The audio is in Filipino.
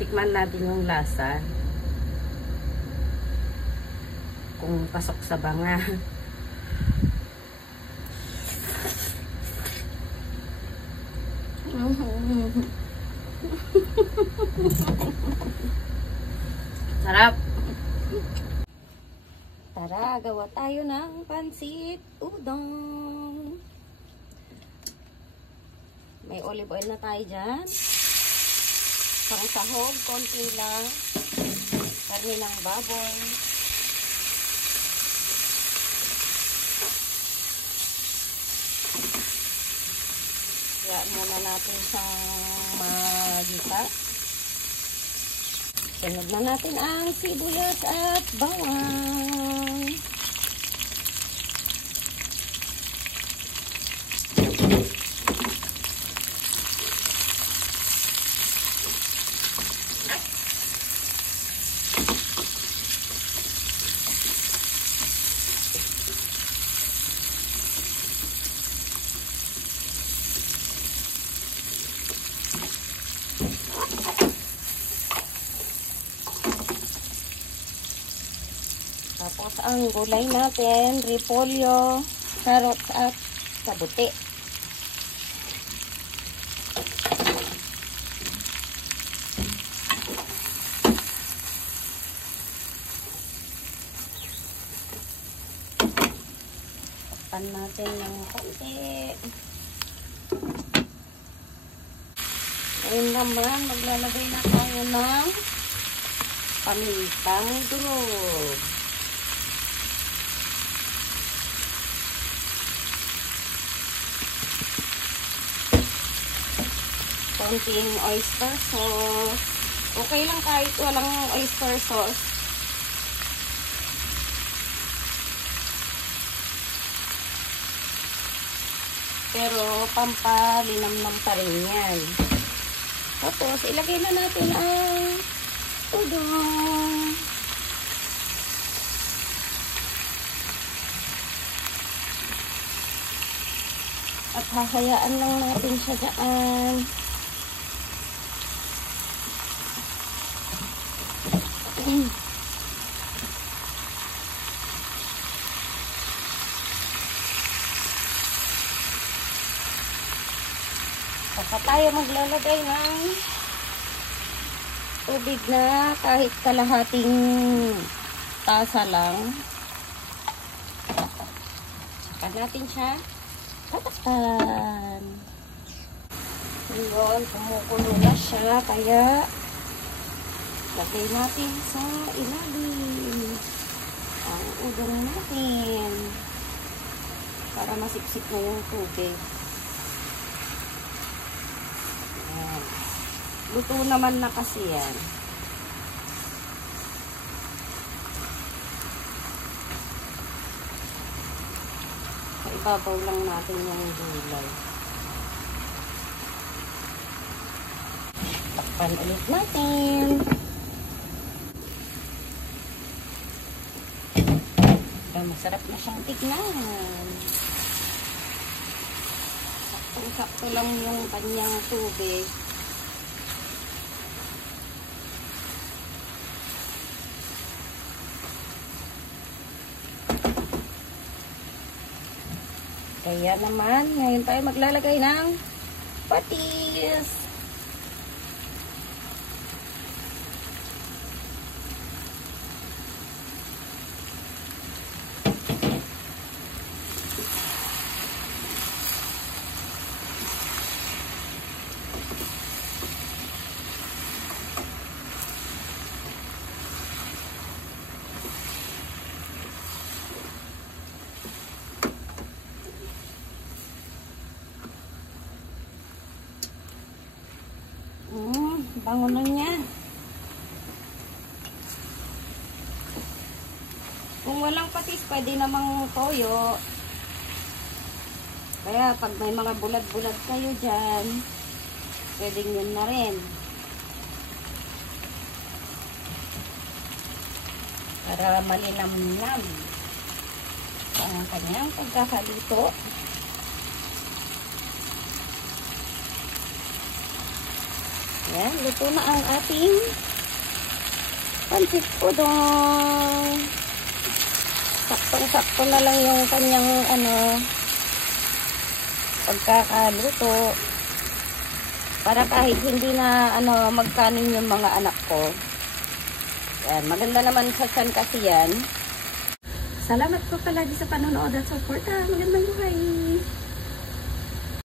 Tikman natin yung lasa. Kung pasok sa banga. Sarap. Tara, gawa tayo ng pansit udon. May olive oil na tayo dyan. Pang sahog, konti lang. Karne ng baboy. Kaya muna natin siyang magisa. Sunod na natin ang sibuyas at bawang. Tapos ang gulay natin, repolyo, carrots at kabuti. Takpan natin ng konti. Ngayon naman, maglalagay na tayo ng pamintang durog. Konting oyster sauce. Okay lang kahit walang oyster sauce. Pero pampalinamnam pa rin yan. Tapos ilagay na natin ang udon. At hahayaan lang natin siya dyan. Saka tayo maglalagay ng tubig na kahit kalahating tasa lang. Saka natin siya tatakpan. Ngayon, kumukulo na siya, kaya lagay natin sa ilalim ang udon natin para masiksik na yung tubig. Ayan. Luto naman na kasi yan. Sa ibabaw lang natin yung gulay. Takpan ulit natin. Masarap na siyang tignan. Saktong-sakto lang yung kanyang tubig. Kaya naman, ngayon tayo maglalagay ng patis. Bango na niya. Kung walang patis, pwede namang toyo. Kaya pag may mga bulag-bulag kayo dyan, pwedeng yun na rin. Para malinamnam ang kanyang pagkakaluto. Ayan, luto na ang ating pancit udon. Saktong-sakto na lang yung kanyang pagkakaluto. Para kahit hindi na magkanin yung mga anak ko. Yan, maganda naman sa tiyan kasi yan. Salamat po palagi sa panonood at support. Magandang buhay!